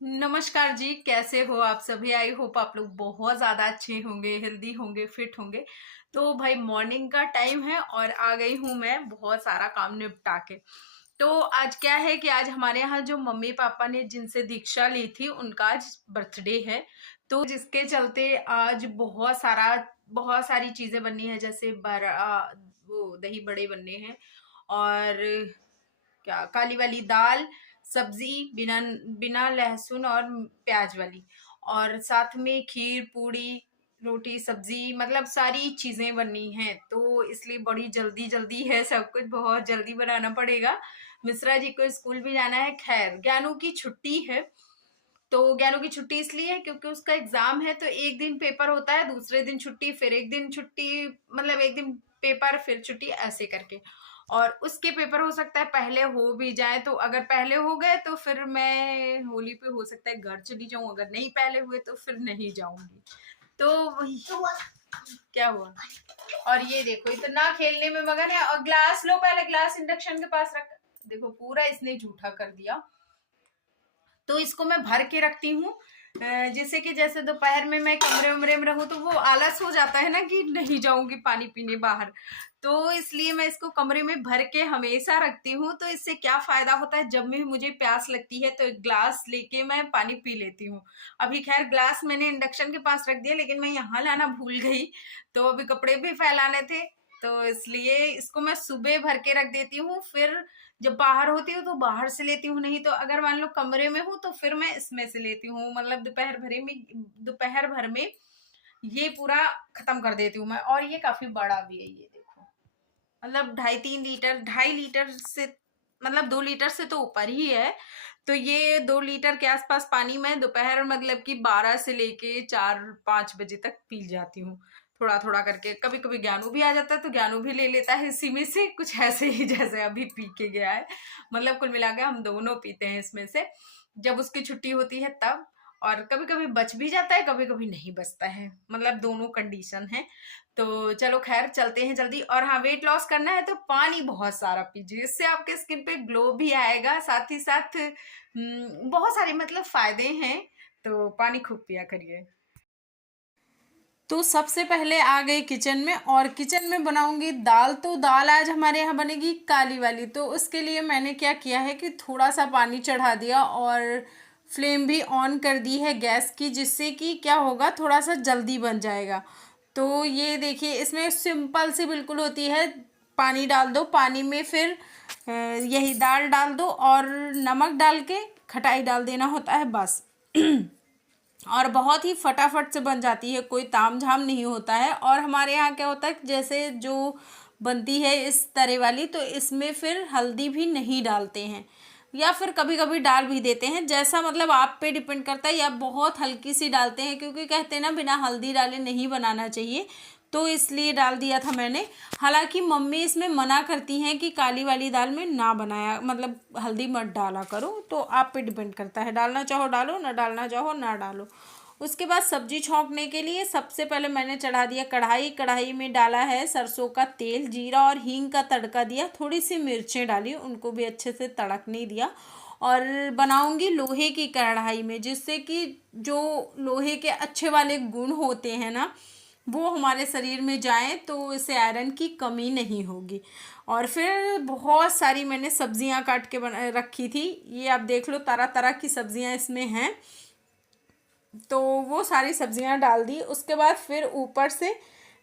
नमस्कार जी, कैसे हो आप सभी? आई होप आप लोग बहुत ज़्यादा अच्छे होंगे, हेल्दी होंगे, फिट होंगे। तो भाई मॉर्निंग का टाइम है और आ गई हूँ मैं बहुत सारा काम निपटा के। तो आज क्या है कि आज हमारे यहाँ जो मम्मी पापा ने जिनसे दीक्षा ली थी उनका आज बर्थडे है। तो जिसके चलते आज बहुत सारी चीज़ें बननी है, जैसे वो दही बड़े बनने हैं और क्या काली वाली दाल, सब्जी बिना बिना लहसुन और प्याज वाली, और साथ में खीर पूड़ी रोटी सब्जी, मतलब सारी चीजें बननी हैं। तो इसलिए बड़ी जल्दी जल्दी है, सब कुछ बहुत जल्दी बनाना पड़ेगा। मिश्रा जी को स्कूल भी जाना है। खैर ज्ञानू की छुट्टी है, तो ज्ञानू की छुट्टी इसलिए है क्योंकि उसका एग्जाम है। तो एक दिन पेपर होता है, दूसरे दिन छुट्टी, फिर एक दिन छुट्टी, मतलब एक दिन पेपर फिर छुट्टी, ऐसे करके। और उसके पेपर हो सकता है पहले हो भी जाए, तो अगर पहले हो गए तो फिर मैं होली पे हो सकता है घर चली जाऊं, अगर नहीं पहले हुए तो फिर नहीं जाऊंगी। तो वही क्या हुआ। और ये देखो इतना खेलने में मगन है। और ग्लास लो, पहले ग्लास इंडक्शन के पास रख। देखो पूरा इसने झूठा कर दिया। तो इसको मैं भर के रखती हूँ, जिससे कि जैसे दोपहर में मैं कमरे उमरे में रहूं तो वो आलस हो जाता है ना कि नहीं जाऊंगी पानी पीने बाहर। तो इसलिए मैं इसको कमरे में भर के हमेशा रखती हूँ। तो इससे क्या फायदा होता है, जब भी मुझे प्यास लगती है तो एक ग्लास लेके मैं पानी पी लेती हूँ। अभी खैर ग्लास मैंने इंडक्शन के पास रख दिया, लेकिन मैं यहाँ लाना भूल गई। तो अभी कपड़े भी फैलाने थे, तो इसलिए इसको मैं सुबह भर के रख देती हूँ। फिर जब बाहर होती हूँ तो बाहर से लेती हूँ, नहीं तो अगर मान लो कमरे में हूँ तो फिर मैं इसमें से लेती हूँ। मतलब दोपहर भर में ये पूरा खत्म कर देती हूँ मैं। और ये काफी बड़ा भी है, ये देखो, मतलब 2.5-3 लीटर, 2.5 लीटर से, मतलब 2 लीटर से तो ऊपर ही है। तो ये 2 लीटर के आसपास पानी मैं दोपहर, मतलब कि 12 से लेके 4-5 बजे तक पी जाती हूँ, थोड़ा थोड़ा करके। कभी कभी ज्ञानू भी आ जाता है तो ज्ञानू भी ले लेता है इसी में से कुछ, ऐसे ही जैसे अभी पी के गया है। मतलब कुल मिला के हम दोनों पीते हैं इसमें से, जब उसकी छुट्टी होती है तब। और कभी कभी बच भी जाता है, कभी कभी नहीं बचता है, मतलब दोनों कंडीशन है। तो चलो खैर चलते हैं जल्दी। और हाँ, वेट लॉस करना है तो पानी बहुत सारा पीजिए, इससे आपके स्किन पे ग्लो भी आएगा, साथ ही साथ बहुत सारे मतलब फायदे हैं। तो पानी खूब पिया करिए। तो सबसे पहले आ गई किचन में, और किचन में बनाऊंगी दाल। तो दाल आज हमारे यहाँ बनेगी काली वाली। तो उसके लिए मैंने क्या किया है कि थोड़ा सा पानी चढ़ा दिया और फ्लेम भी ऑन कर दी है गैस की, जिससे कि क्या होगा, थोड़ा सा जल्दी बन जाएगा। तो ये देखिए, इसमें सिंपल सी बिल्कुल होती है। पानी डाल दो, पानी में फिर यही दाल डाल दो और नमक डाल के खटाई डाल देना होता है, बस। और बहुत ही फटाफट से बन जाती है, कोई तामझाम नहीं होता है। और हमारे यहाँ क्या होता है कि जैसे जो बनती है इस तरह वाली, तो इसमें फिर हल्दी भी नहीं डालते हैं, या फिर कभी कभी डाल भी देते हैं, जैसा मतलब आप पे डिपेंड करता है। या बहुत हल्की सी डालते हैं, क्योंकि कहते हैं ना बिना हल्दी डाले नहीं बनाना चाहिए, तो इसलिए डाल दिया था मैंने। हालांकि मम्मी इसमें मना करती हैं कि काली वाली दाल में ना बनाया, मतलब हल्दी मत डाला करो। तो आप पे डिपेंड करता है, डालना चाहो डालो, ना डालना चाहो ना डालो। उसके बाद सब्जी छौंकने के लिए सबसे पहले मैंने चढ़ा दिया कढ़ाई। कढ़ाई में डाला है सरसों का तेल, जीरा और हींग का तड़का दिया, थोड़ी सी मिर्चें डाली, उनको भी अच्छे से तड़कने दिया। और बनाऊंगी लोहे की कढ़ाई में, जिससे कि जो लोहे के अच्छे वाले गुण होते हैं ना, वो हमारे शरीर में जाएं, तो इससे आयरन की कमी नहीं होगी। और फिर बहुत सारी मैंने सब्जियां काट के बना रखी थी, ये आप देख लो, तरह तरह की सब्जियां इसमें हैं। तो वो सारी सब्जियां डाल दी। उसके बाद फिर ऊपर से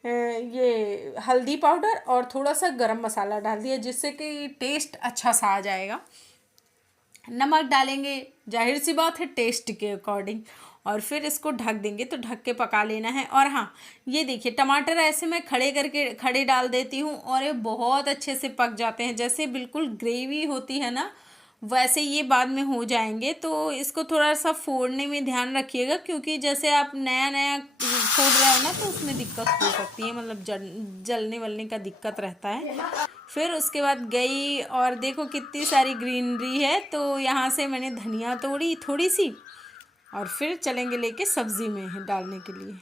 ये हल्दी पाउडर और थोड़ा सा गरम मसाला डाल दिया, जिससे कि टेस्ट अच्छा सा आ जाएगा। नमक डालेंगे, जाहिर सी बात है, टेस्ट के अकॉर्डिंग। और फिर इसको ढक देंगे, तो ढक के पका लेना है। और हाँ, ये देखिए टमाटर ऐसे मैं खड़े डाल देती हूँ, और ये बहुत अच्छे से पक जाते हैं, जैसे बिल्कुल ग्रेवी होती है ना, वैसे ये बाद में हो जाएंगे। तो इसको थोड़ा सा फोड़ने में ध्यान रखिएगा, क्योंकि जैसे आप नया नया फोड़ रहे हो ना, तो उसमें दिक्कत हो सकती है, मतलब जलने वलने का दिक्कत रहता है। फिर उसके बाद गई, और देखो कितनी सारी ग्रीनरी है। तो यहाँ से मैंने धनिया तोड़ी थोड़ी सी, और फिर चलेंगे लेके सब्ज़ी में डालने के लिए।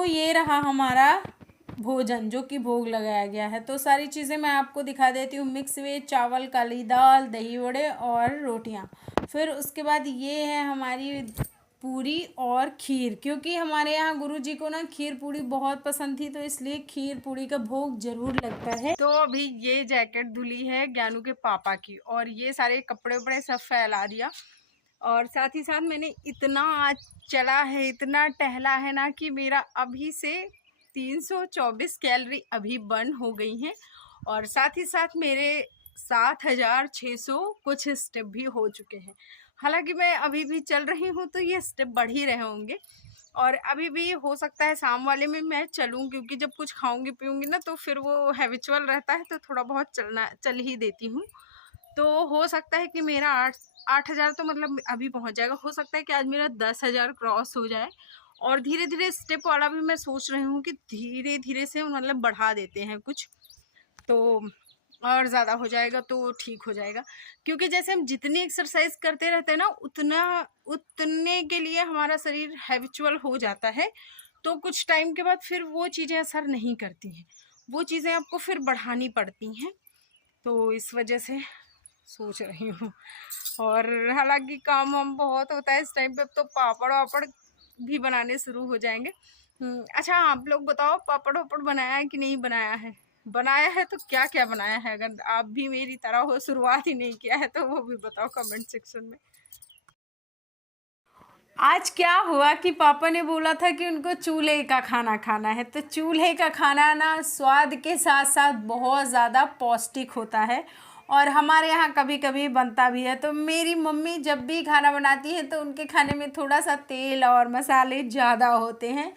तो ये रहा हमारा भोजन जो कि भोग लगाया गया है। तो सारी चीज़ें मैं आपको दिखा देती हूँ। मिक्स वेज, चावल, काली दाल, दही वड़े और रोटियाँ। फिर उसके बाद ये है हमारी पूरी और खीर, क्योंकि हमारे यहाँ गुरुजी को ना खीर पूरी बहुत पसंद थी, तो इसलिए खीर पूरी का भोग जरूर लगता है। तो अभी ये जैकेट धुली है ज्ञानू के पापा की, और ये सारे कपड़े वपड़े सब फैला दिया। और साथ ही साथ मैंने इतना आज चला है, इतना टहला है ना, कि मेरा अभी से 324 कैलोरी अभी बर्न हो गई हैं। और साथ ही साथ मेरे 7600 कुछ स्टेप भी हो चुके हैं। हालांकि मैं अभी भी चल रही हूँ तो ये स्टेप बढ़ ही रहे होंगे, और अभी भी हो सकता है शाम वाले में मैं चलूँ, क्योंकि जब कुछ खाऊंगी पीऊँगी ना तो फिर वो हैबिचुअल रहता है, तो थोड़ा बहुत चल ही देती हूँ। तो हो सकता है कि मेरा 8,000 तो मतलब अभी पहुंच जाएगा। हो सकता है कि आज मेरा 10,000 क्रॉस हो जाए। और धीरे धीरे स्टेप वाला भी मैं सोच रही हूँ कि धीरे धीरे से मतलब बढ़ा देते हैं कुछ, तो और ज़्यादा हो जाएगा तो ठीक हो जाएगा। क्योंकि जैसे हम जितनी एक्सरसाइज करते रहते हैं ना, उतने के लिए हमारा शरीर हैबिचुअल हो जाता है। तो कुछ टाइम के बाद फिर वो चीज़ें असर नहीं करती हैं, वो चीज़ें आपको फिर बढ़ानी पड़ती हैं। तो इस वजह से सोच रही हूँ। और हालांकि काम वाम बहुत होता है इस टाइम पे, तो पापड़ वापड़ भी बनाने शुरू हो जाएंगे। अच्छा, आप लोग बताओ, पापड़ वापड़ बनाया है कि नहीं बनाया है? बनाया है तो क्या क्या बनाया है? अगर आप भी मेरी तरह हो, शुरुआत ही नहीं किया है, तो वो भी बताओ कमेंट सेक्शन में। आज क्या हुआ कि पापा ने बोला था कि उनको चूल्हे का खाना खाना है, तो चूल्हे का खाना ना स्वाद के साथ साथ बहुत ज़्यादा पौष्टिक होता है, और हमारे यहाँ कभी कभी बनता भी है। तो मेरी मम्मी जब भी खाना बनाती है तो उनके खाने में थोड़ा सा तेल और मसाले ज़्यादा होते हैं,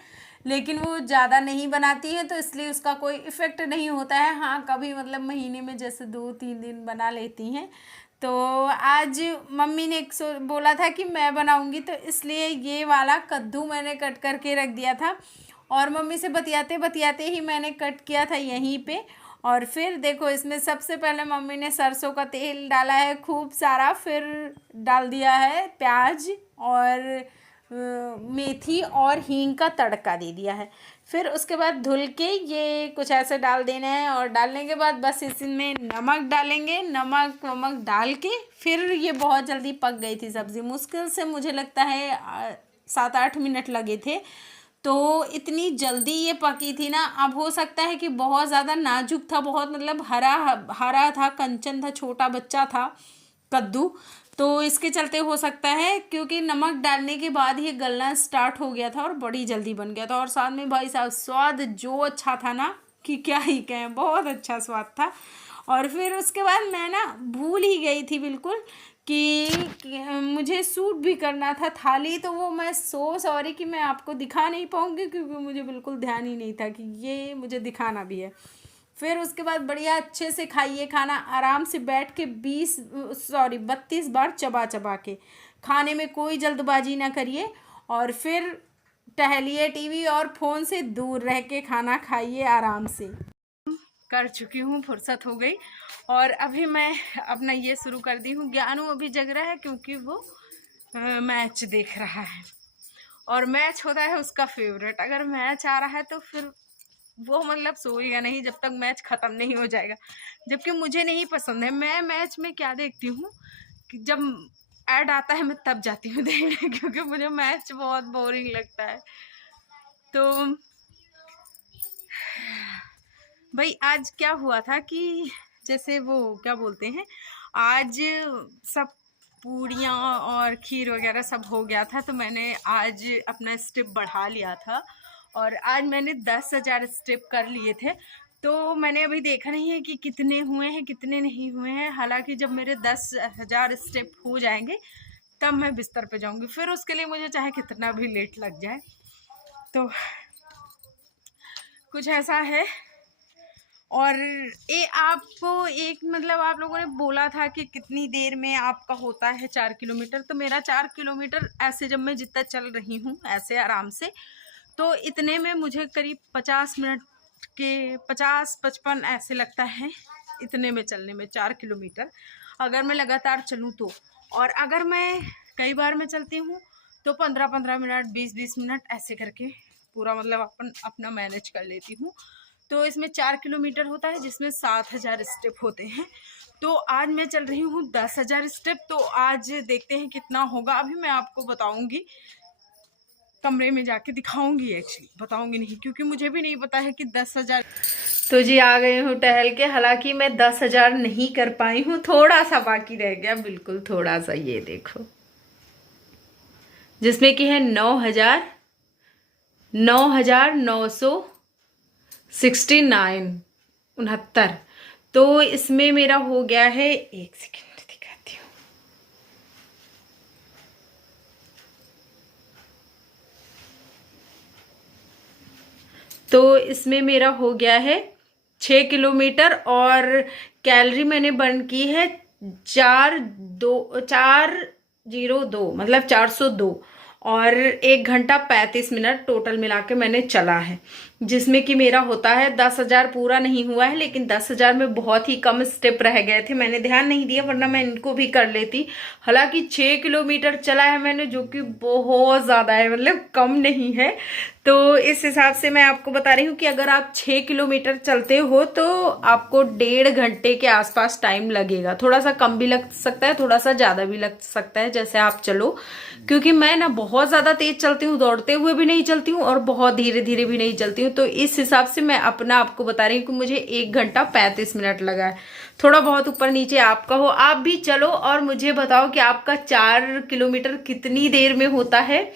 लेकिन वो ज़्यादा नहीं बनाती है, तो इसलिए उसका कोई इफ़ेक्ट नहीं होता है। हाँ, कभी मतलब महीने में जैसे 2-3 दिन बना लेती हैं। तो आज मम्मी ने बोला था कि मैं बनाऊंगी, तो इसलिए ये वाला कद्दू मैंने कट करके रख दिया था, और मम्मी से बतियाते बतियाते ही मैंने कट किया था यहीं पे। और फिर देखो, इसमें सबसे पहले मम्मी ने सरसों का तेल डाला है खूब सारा, फिर डाल दिया है प्याज और मेथी और हींग का तड़का दे दिया है। फिर उसके बाद धुल के ये कुछ ऐसे डाल देना है, और डालने के बाद बस इसमें नमक डालेंगे। नमक वमक डाल के फिर ये बहुत जल्दी पक गई थी सब्ज़ी। मुश्किल से मुझे लगता है 7-8 मिनट लगे थे, तो इतनी जल्दी ये पकी थी ना। अब हो सकता है कि बहुत ज़्यादा नाजुक था, बहुत मतलब हरा हरा था, कंचन था, छोटा बच्चा था कद्दू, तो इसके चलते हो सकता है, क्योंकि नमक डालने के बाद ही गलना स्टार्ट हो गया था और बड़ी जल्दी बन गया था। और साथ में भाई साहब स्वाद जो अच्छा था ना कि क्या ही कहें, बहुत अच्छा स्वाद था। और फिर उसके बाद मैं ना भूल ही गई थी बिल्कुल कि मुझे सूट भी करना था थाली, तो वो मैं सो सॉरी कि मैं आपको दिखा नहीं पाऊँगी, क्योंकि मुझे बिल्कुल ध्यान ही नहीं था कि ये मुझे दिखाना भी है। फिर उसके बाद बढ़िया अच्छे से खाइए खाना, आराम से बैठ के 32 बार चबा चबा के खाने में कोई जल्दबाजी ना करिए, और फिर टहलिए, टीवी और फ़ोन से दूर रह के खाना खाइए आराम से। कर चुकी हूँ, फुर्सत हो गई, और अभी मैं अपना ये शुरू कर दी हूँ। ज्ञानू अभी जग रहा है क्योंकि वो मैच देख रहा है, और मैच होता है उसका फेवरेट। अगर मैच आ रहा है तो फिर वो मतलब सोएगा नहीं जब तक मैच ख़त्म नहीं हो जाएगा, जबकि मुझे नहीं पसंद है। मैं मैच में क्या देखती हूँ कि जब ऐड आता है मैं तब जाती हूँ देखने, क्योंकि मुझे मैच बहुत बोरिंग लगता है। तो भाई आज क्या हुआ था कि जैसे वो क्या बोलते हैं, आज सब पूड़ियाँ और खीर वगैरह सब हो गया था, तो मैंने आज अपना स्टेप बढ़ा लिया था, और आज मैंने 10,000 स्टेप कर लिए थे। तो मैंने अभी देखा नहीं है कि कितने हुए हैं कितने नहीं हुए हैं। हालांकि जब मेरे 10,000 स्टेप हो जाएंगे तब मैं बिस्तर पे जाऊंगी, फिर उसके लिए मुझे चाहे कितना भी लेट लग जाए। तो कुछ ऐसा है। और ये आपको एक मतलब आप लोगों ने बोला था कि कितनी देर में आपका होता है 4 किलोमीटर, तो मेरा 4 किलोमीटर ऐसे जब मैं जितना चल रही हूँ ऐसे आराम से, तो इतने में मुझे करीब 50 मिनट के 50-55 ऐसे लगता है, इतने में चलने में 4 किलोमीटर, अगर मैं लगातार चलूँ तो। और अगर मैं कई बार मैं चलती हूँ तो 15-15 मिनट 20-20 मिनट ऐसे करके पूरा मतलब अपन अपना मैनेज कर लेती हूँ। तो इसमें 4 किलोमीटर होता है जिसमें 7,000 स्टेप होते हैं। तो आज मैं चल रही हूँ 10,000 स्टेप। तो आज देखते हैं कितना होगा, अभी मैं आपको बताऊंगी, कमरे में जाके दिखाऊंगी, एक्चुअली बताऊंगी नहीं क्योंकि मुझे भी नहीं पता है कि 10,000। तो जी आ गई हूँ टहल के, हालांकि मैं 10,000 नहीं कर पाई हूँ, थोड़ा सा बाकी रह गया, बिल्कुल थोड़ा सा, ये देखो, जिसमें कि है 69,69 तो इसमें मेरा हो गया है, एक सेकेंड दिखाती हूँ, तो इसमें मेरा हो गया है 6 किलोमीटर और कैलोरी मैंने बर्न की है 402 मतलब 402 और 1 घंटा 35 मिनट टोटल मिला के मैंने चला है, जिसमें कि मेरा होता है 10,000 पूरा नहीं हुआ है, लेकिन 10,000 में बहुत ही कम स्टेप रह गए थे, मैंने ध्यान नहीं दिया वरना मैं इनको भी कर लेती। हालांकि 6 किलोमीटर चला है मैंने, जो कि बहुत ज़्यादा है, मतलब कम नहीं है। तो इस हिसाब से मैं आपको बता रही हूँ कि अगर आप 6 किलोमीटर चलते हो तो आपको 1.5 घंटे के आसपास टाइम लगेगा, थोड़ा सा कम भी लग सकता है, थोड़ा सा ज़्यादा भी लग सकता है, जैसे आप चलो। क्योंकि मैं ना बहुत ज़्यादा तेज चलती हूँ, दौड़ते हुए भी नहीं चलती हूँ और बहुत धीरे धीरे भी नहीं चलती हूँ, तो इस हिसाब से मैं अपना आपको बता रही हूँ कि मुझे 1 घंटा 35 मिनट लगा है। थोड़ा बहुत ऊपर नीचे आपका हो, आप भी चलो और मुझे बताओ कि आपका 4 किलोमीटर कितनी देर में होता है,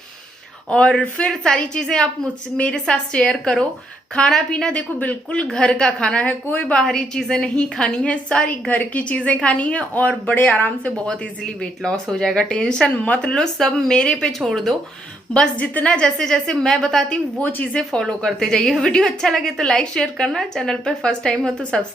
और फिर सारी चीजें आप मेरे साथ शेयर करो। खाना पीना देखो बिल्कुल घर का खाना है, कोई बाहरी चीजें नहीं खानी है, सारी घर की चीजें खानी है और बड़े आराम से बहुत इजीली वेट लॉस हो जाएगा। टेंशन मत लो, सब मेरे पे छोड़ दो, बस जितना जैसे जैसे मैं बताती हूँ वो चीजें फॉलो करते जाइए। वीडियो अच्छा लगे तो लाइक शेयर करना, चैनल पे फर्स्ट टाइम हो तो सब्सक्राइब